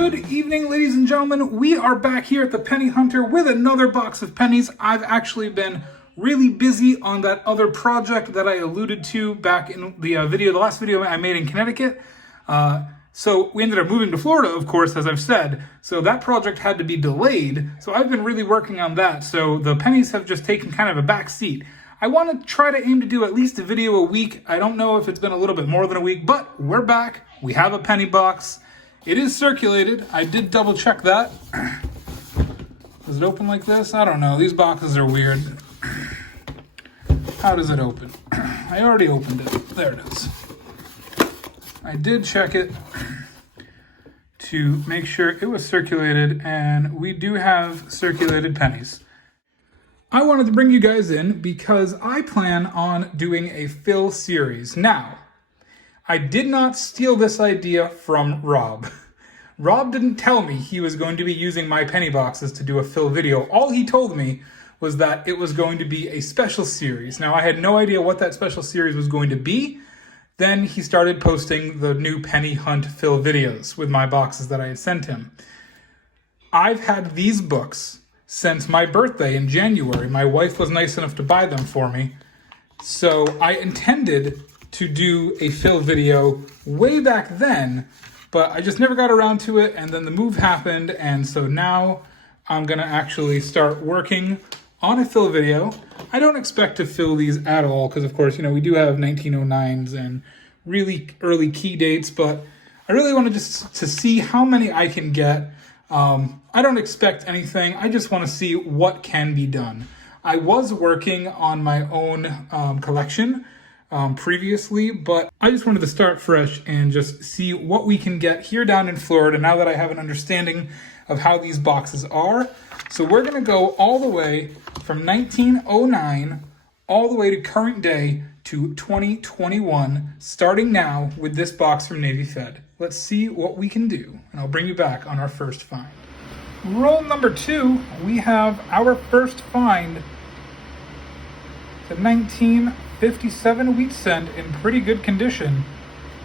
Good evening, ladies and gentlemen. We are back here at the Penny Hunter with another box of pennies. I've actually been really busy on that other project that I alluded to back in the last video I made in Connecticut. So we ended up moving to Florida, of course, as I've said. So that project had to be delayed. So I've been really working on that. So the pennies have just taken kind of a back seat. I want to try to aim to do at least a video a week. I don't know if it's been a little bit more than a week, but we're back. We have a penny box. It is circulated. I did double check that. Does it open like this? I don't know. These boxes are weird. How does it open? I already opened it. There it is. I did check it to make sure it was circulated, and we do have circulated pennies. I wanted to bring you guys in because I plan on doing a fill series. Now, I did not steal this idea from Rob. Rob didn't tell me he was going to be using my penny boxes to do a fill video. All he told me was that it was going to be a special series. Now, I had no idea what that special series was going to be. Then he started posting the new penny hunt fill videos with my boxes that I had sent him. I've had these books since my birthday in January. My wife was nice enough to buy them for me. So I intended to do a fill video way back then, but I just never got around to it, and then the move happened, and so now I'm gonna actually start working on a fill video. I don't expect to fill these at all, because of course, we do have 1909s and really early key dates, but I really want to see how many I can get. I don't expect anything. I just want to see what can be done. I was working on my own collection previously, but I just wanted to start fresh and just see what we can get here down in Florida now that I have an understanding of how these boxes are. So we're going to go all the way from 1909 all the way to current day to 2021, starting now with this box from Navy Fed. Let's see what we can do, and I'll bring you back on our first find. Roll number 2, we have our first find. It's a 1957 wheat cent in pretty good condition.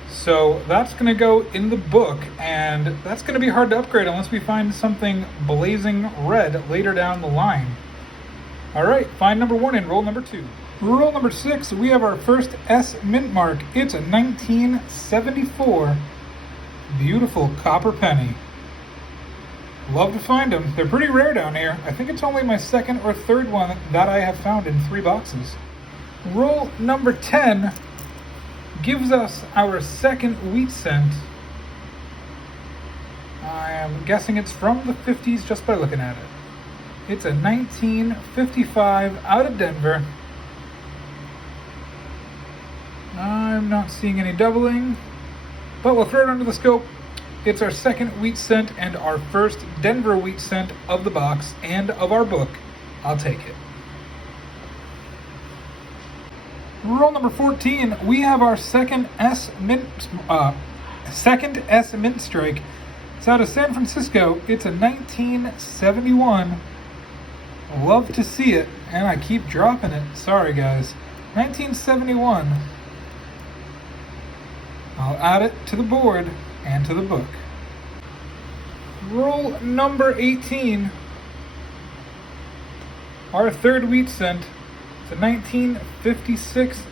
So that's going to go in the book, and that's going to be hard to upgrade unless we find something blazing red later down the line. All right, find number 1 in roll number 2. Roll number 6, we have our first S mint mark. It's a 1974 beautiful copper penny. Love to find them. They're pretty rare down here. I think it's only my second or third one that I have found in 3 boxes. Roll number 10 gives us our second wheat cent. I am guessing it's from the 50s just by looking at it. It's a 1955 out of Denver. I'm not seeing any doubling, but we'll throw it under the scope. It's our second wheat cent and our first Denver wheat cent of the box and of our book. I'll take it. Roll number 14, we have our second S mint strike. It's out of San Francisco. It's a 1971. Love to see it, and I keep dropping it. Sorry, guys. 1971. I'll add it to the board and to the book. Roll number 18. Our third wheat cent. It's a 1956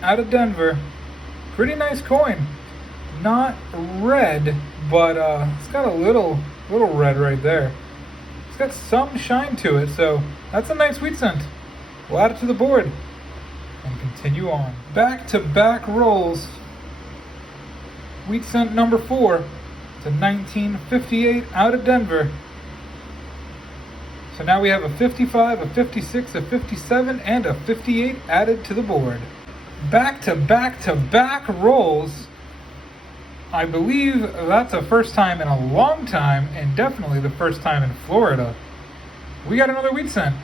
out of Denver. Pretty nice coin. Not red, but it's got a little red right there. It's got some shine to it, so that's a nice wheat cent. We'll add it to the board and continue on. Back-to-back rolls. Wheat cent number 4. It's a 1958 out of Denver. So now we have a 55, a 56, a 57, and a 58 added to the board. Back-to-back-to-back rolls. I believe that's the first time in a long time, and definitely the first time in Florida. We got another wheat cent.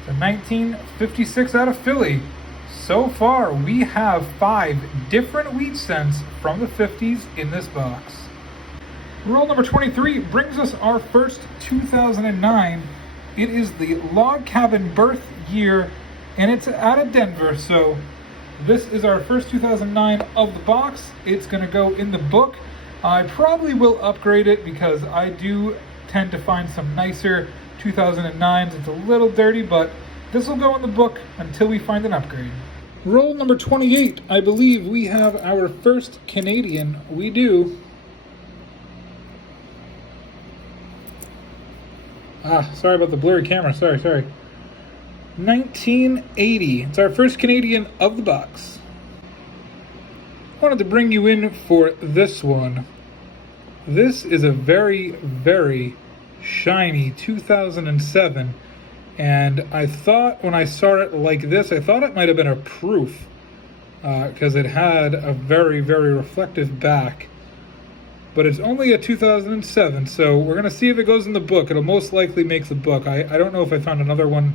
It's a 1956 out of Philly. So far, we have 5 different wheat cents from the 50s in this box. Roll number 23 brings us our first 2009. It is the log cabin birth year, and it's out of Denver, so this is our first 2009 of the box. It's going to go in the book. I probably will upgrade it because I do tend to find some nicer 2009s. It's a little dirty, but this will go in the book until we find an upgrade. Roll number 28. I believe we have our first Canadian. We do. Sorry about the blurry camera. Sorry. 1980. It's our first Canadian of the box. Wanted to bring you in for this one. This is a very, very shiny 2007, and I thought when I saw it like this, I thought it might have been a proof because it had a very, very reflective back. But it's only a 2007, so we're going to see if it goes in the book. It'll most likely make the book. I don't know if I found another one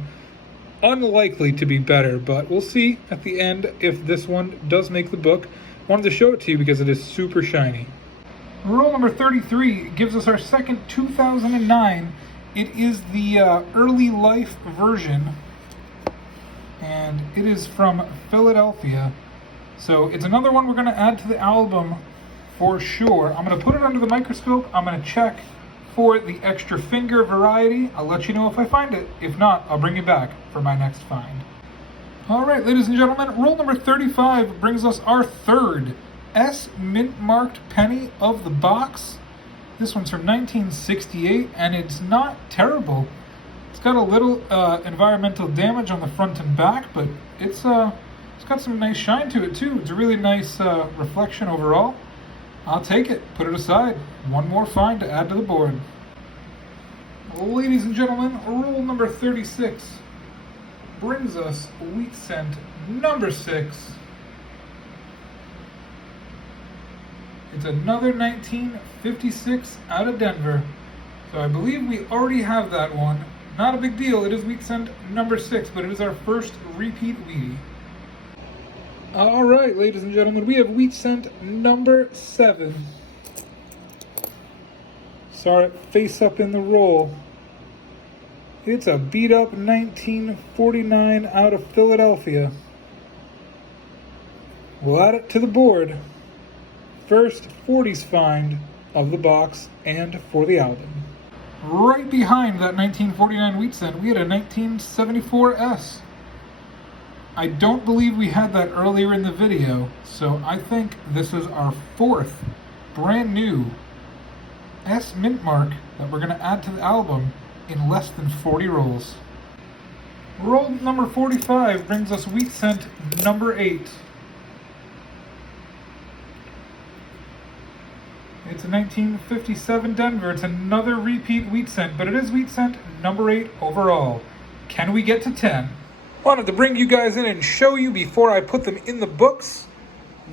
unlikely to be better, but we'll see at the end if this one does make the book. Wanted to show it to you because it is super shiny. Roll number 33 gives us our second 2009. It is the early life version, and it is from Philadelphia. So it's another one we're going to add to the album for sure. I'm going to put it under the microscope. I'm going to check for the extra finger variety. I'll let you know if I find it. If not, I'll bring you back for my next find. All right, ladies and gentlemen, roll number 35 brings us our third S mint-marked penny of the box. This one's from 1968, and it's not terrible. It's got a little environmental damage on the front and back, but it's got some nice shine to it too. It's a really nice reflection overall. I'll take it, put it aside. One more find to add to the board. Ladies and gentlemen, roll number 36 brings us iksoN number 6. It's another 1956 out of Denver. So I believe we already have that one. Not a big deal, it is iksoN number 6, but it is our first repeat wheatie. Alright, ladies and gentlemen, we have iksoN number 7. Saw it face up in the roll. It's a beat up 1949 out of Philadelphia. We'll add it to the board. First 40s find of the box and for the album. Right behind that 1949 iksoN, we had a 1974 S. I don't believe we had that earlier in the video, so I think this is our fourth brand new S mint mark that we're going to add to the album in less than 40 rolls. Roll number 45 brings us iksoN number 8. It's a 1957 Denver. It's another repeat iksoN, but it is iksoN number 8 overall. Can we get to 10? Wanted to bring you guys in and show you before I put them in the books.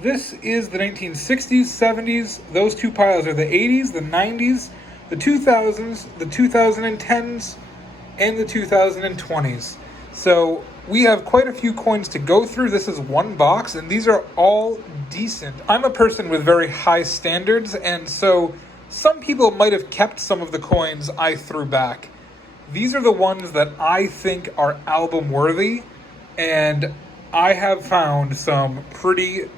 This is the 1960s, 70s. Those two piles are the 80s, the 90s, the 2000s, the 2010s, and the 2020s. So we have quite a few coins to go through. This is one box, and these are all decent. I'm a person with very high standards, and so some people might have kept some of the coins I threw back. These are the ones that I think are album worthy, and I have found some pretty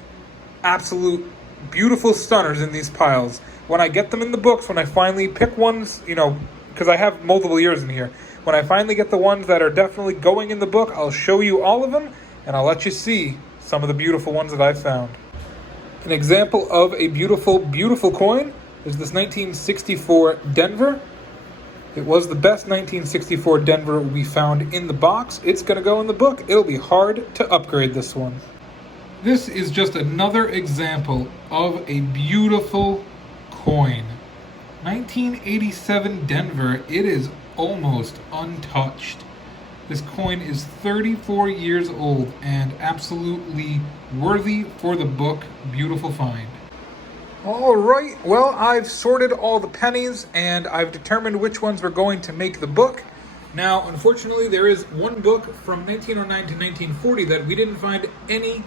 absolute beautiful stunners in these piles. When I get them in the books, when I finally pick ones, because I have multiple years in here, when I finally get the ones that are definitely going in the book, I'll show you all of them, and I'll let you see some of the beautiful ones that I've found. An example of a beautiful, beautiful coin is this 1964 Denver. It was the best 1964 Denver we found in the box. It's going to go in the book. It'll be hard to upgrade this one. This is just another example of a beautiful coin. 1987 Denver. It is almost untouched. This coin is 34 years old and absolutely worthy for the book. Beautiful find. All right, well, I've sorted all the pennies and I've determined which ones were going to make the book. Now, unfortunately, there is one book from 1909 to 1940 that we didn't find any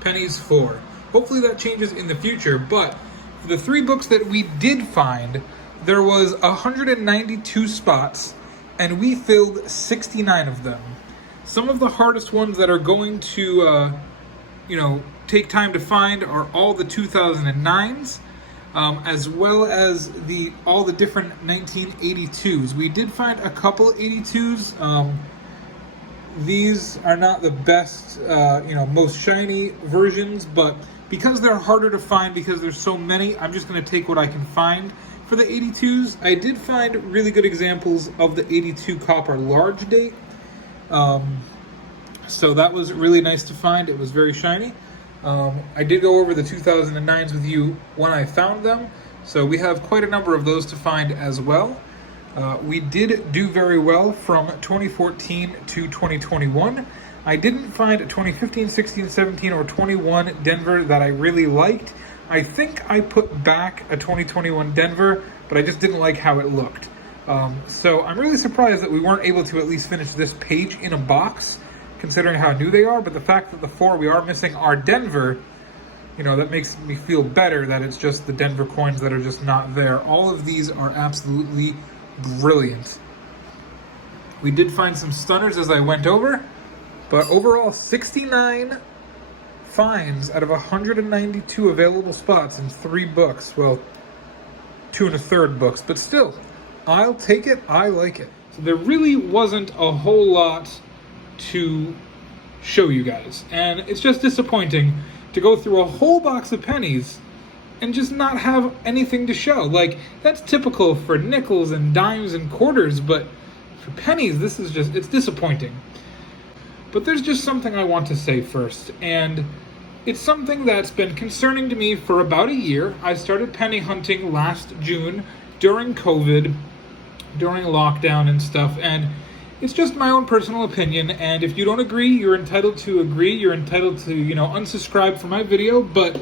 pennies for. Hopefully that changes in the future, but for the 3 books that we did find, there was 192 spots, and we filled 69 of them. Some of the hardest ones that are going to, take time to find are all the 2009s. as well as all the different 1982s. We did find a couple 82s. These are not the best, most shiny versions, but because they're harder to find because there's so many, I'm just going to take what I can find. For the 82s, I did find really good examples of the 82 copper large date. So that was really nice to find. It was very shiny. I did go over the 2009s with you when I found them, so we have quite a number of those to find as well. We did do very well from 2014 to 2021. I didn't find a 2015, 16, 17, or 21 Denver that I really liked. I think I put back a 2021 Denver, but I just didn't like how it looked. So I'm really surprised that we weren't able to at least finish this page in a box, considering how new they are. But the fact that the 4 we are missing are Denver, that makes me feel better that it's just the Denver coins that are just not there. All of these are absolutely brilliant. We did find some stunners as I went over, but overall 69 finds out of 192 available spots in 3 books. Well, 2 1/3 books, but still, I'll take it. I like it. So there really wasn't a whole lot to show you guys, and it's just disappointing to go through a whole box of pennies and just not have anything to show. Like, that's typical for nickels and dimes and quarters, but for pennies, it's disappointing. But there's just something I want to say first, and it's something that's been concerning to me for about a year. I started penny hunting last June during COVID, during lockdown and stuff, and it's just my own personal opinion, and if you don't agree, you're entitled to agree. You're entitled to, unsubscribe from my video, but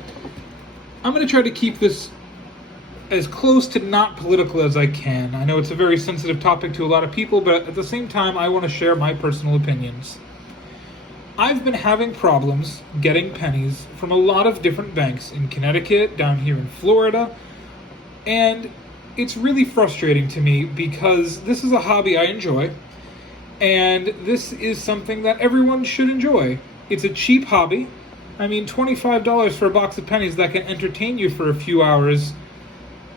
I'm going to try to keep this as close to not political as I can. I know it's a very sensitive topic to a lot of people, but at the same time, I want to share my personal opinions. I've been having problems getting pennies from a lot of different banks in Connecticut, down here in Florida, and it's really frustrating to me because this is a hobby I enjoy, and this is something that everyone should enjoy. It's a cheap hobby. I mean, $25 for a box of pennies that can entertain you for a few hours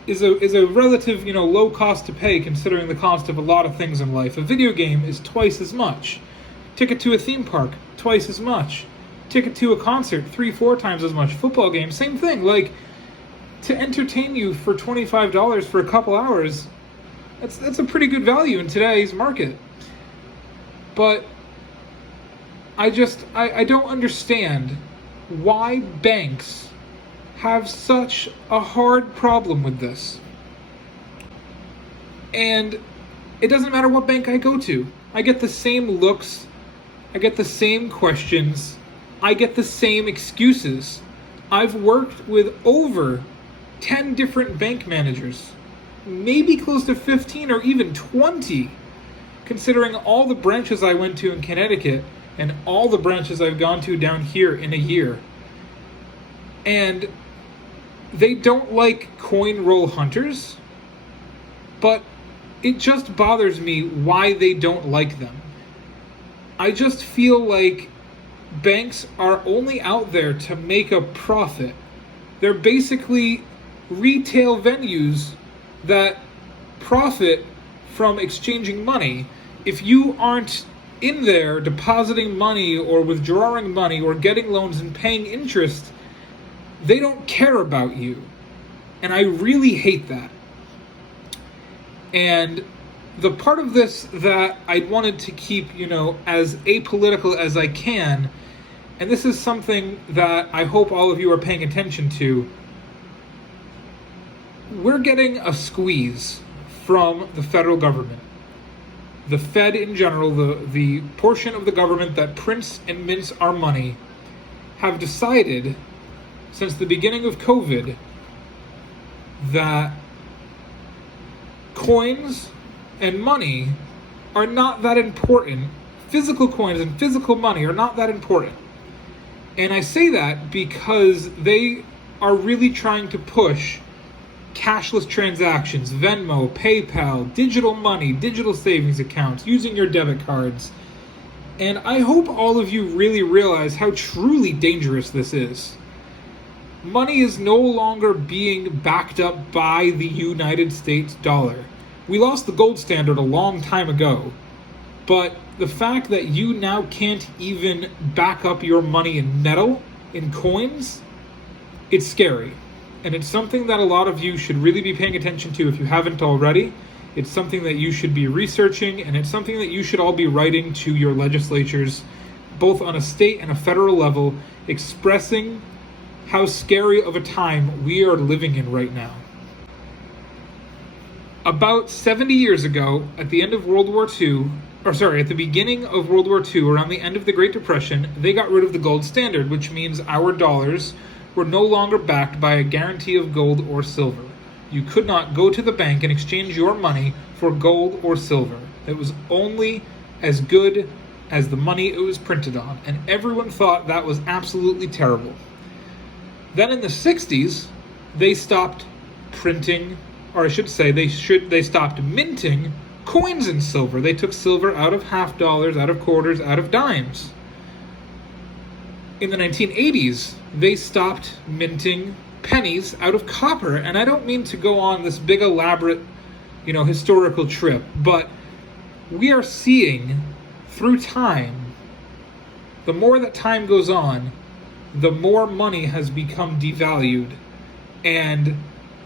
is a relative, low cost to pay considering the cost of a lot of things in life. A video game is twice as much. Ticket to a theme park, twice as much. Ticket to a concert, 3-4 times as much. Football game, same thing. Like, to entertain you for $25 for a couple hours, that's a pretty good value in today's market. But I don't understand why banks have such a hard problem with this. And it doesn't matter what bank I go to. I get the same looks, I get the same questions, I get the same excuses. I've worked with over 10 different bank managers, maybe close to 15 or even 20, considering all the branches I went to in Connecticut and all the branches I've gone to down here in a year. And they don't like coin roll hunters, but it just bothers me why they don't like them. I just feel like banks are only out there to make a profit. They're basically retail venues that profit from exchanging money. If you aren't in there depositing money or withdrawing money or getting loans and paying interest, they don't care about you. And I really hate that. And the part of this that I wanted to keep, as apolitical as I can, and this is something that I hope all of you are paying attention to, we're getting a squeeze from the federal government. The Fed in general, the portion of the government that prints and mints our money, have decided since the beginning of COVID that coins and money are not that important. Physical coins and physical money are not that important. And I say that because they are really trying to push cashless transactions, Venmo, PayPal, digital money, digital savings accounts, using your debit cards. And I hope all of you really realize how truly dangerous this is. Money is no longer being backed up by the United States dollar. We lost the gold standard a long time ago, but the fact that you now can't even back up your money in metal, in coins, it's scary. And it's something that a lot of you should really be paying attention to if you haven't already. It's something that you should be researching, and it's something that you should all be writing to your legislatures, both on a state and a federal level, expressing how scary of a time we are living in right now. About 70 years ago, at the end of World War II, at the beginning of World War II, around the end of the Great Depression, they got rid of the gold standard, which means our dollars were no longer backed by a guarantee of gold or silver. You could not go to the bank and exchange your money for gold or silver. It was only as good as the money it was printed on, and everyone thought that was absolutely terrible. Then in the 60s, they stopped printing, or I should say they stopped minting coins in silver. They took silver out of half dollars, out of quarters, out of dimes. In the 1980s, they stopped minting pennies out of copper. And I don't mean to go on this big elaborate, historical trip, but we are seeing through time, the more that time goes on, the more money has become devalued. And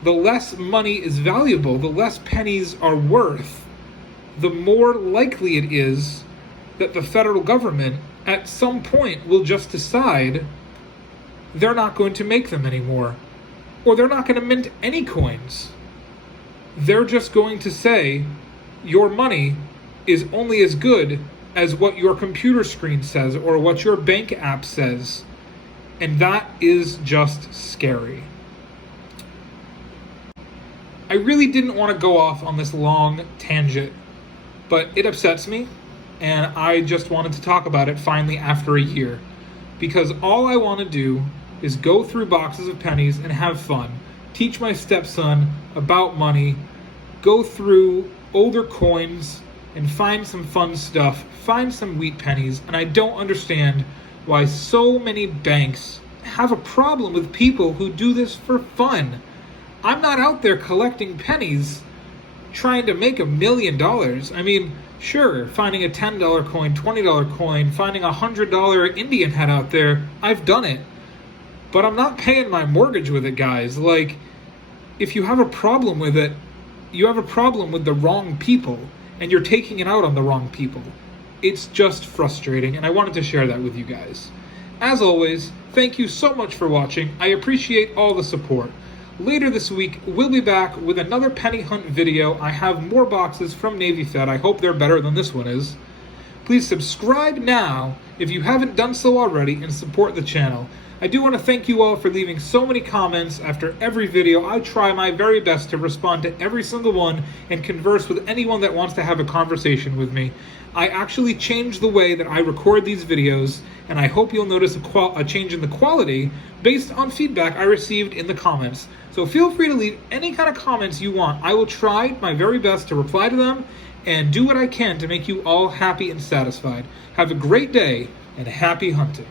the less money is valuable, the less pennies are worth, the more likely it is that the federal government at some point will just decide they're not going to make them anymore, or they're not going to mint any coins. They're just going to say your money is only as good as what your computer screen says or what your bank app says. And that is just scary. I really didn't want to go off on this long tangent, but it upsets me, and I just wanted to talk about it finally after a year, because all I want to do is go through boxes of pennies and have fun, teach my stepson about money, go through older coins and find some fun stuff, find some wheat pennies, and I don't understand why so many banks have a problem with people who do this for fun. I'm not out there collecting pennies trying to make $1 million. I mean, sure, finding a $10 coin, $20 coin, finding a $100 Indian head out there, I've done it. But I'm not paying my mortgage with it, guys. Like, if you have a problem with it, you have a problem with the wrong people, and you're taking it out on the wrong people. It's just frustrating, and I wanted to share that with you guys. As always, thank you so much for watching. I appreciate all the support. Later this week, we'll be back with another penny hunt video. I have more boxes from Navy Fed. I hope they're better than this one is. Please subscribe now if you haven't done so already and support the channel. I do want to thank you all for leaving so many comments after every video. I try my very best to respond to every single one and converse with anyone that wants to have a conversation with me. I actually changed the way that I record these videos, and I hope you'll notice a change in the quality based on feedback I received in the comments. So feel free to leave any kind of comments you want. I will try my very best to reply to them and do what I can to make you all happy and satisfied. Have a great day and happy hunting.